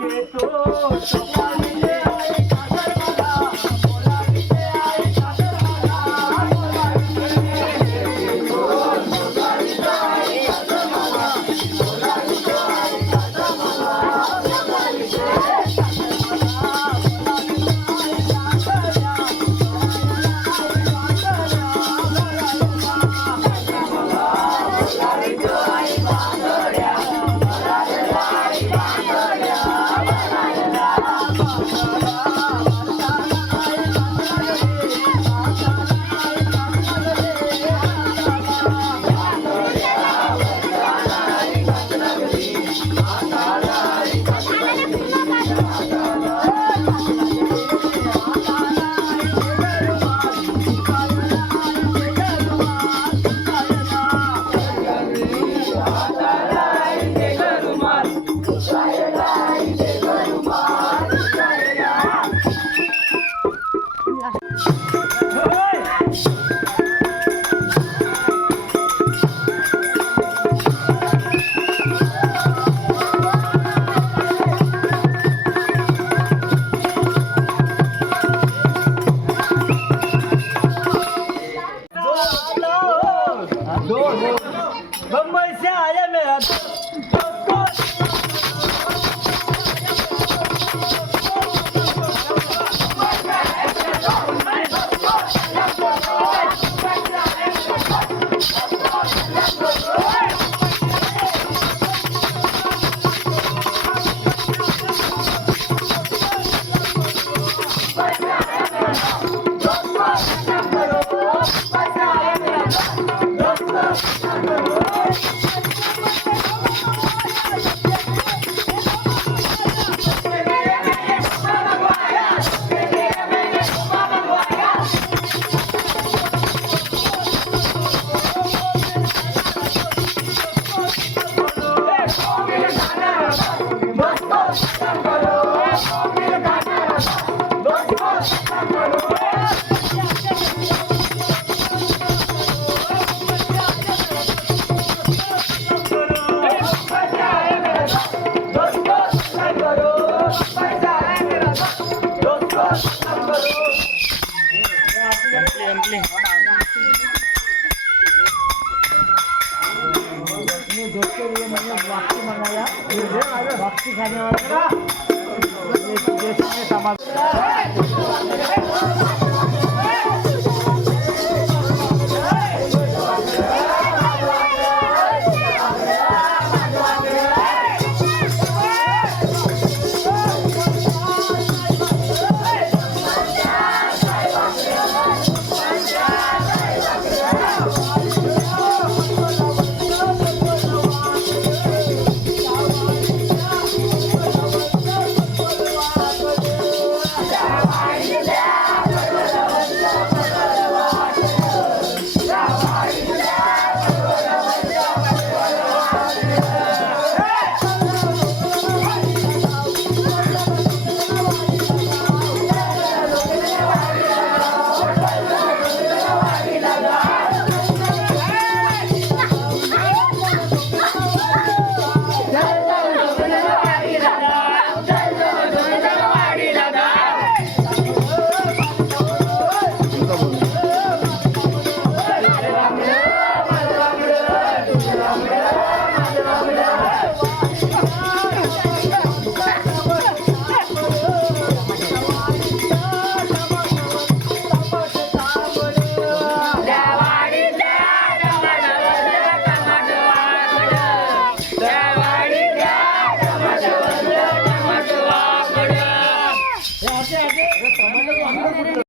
থাকে তো সবাই Oh! वापसी खाने वाला ये ये समाज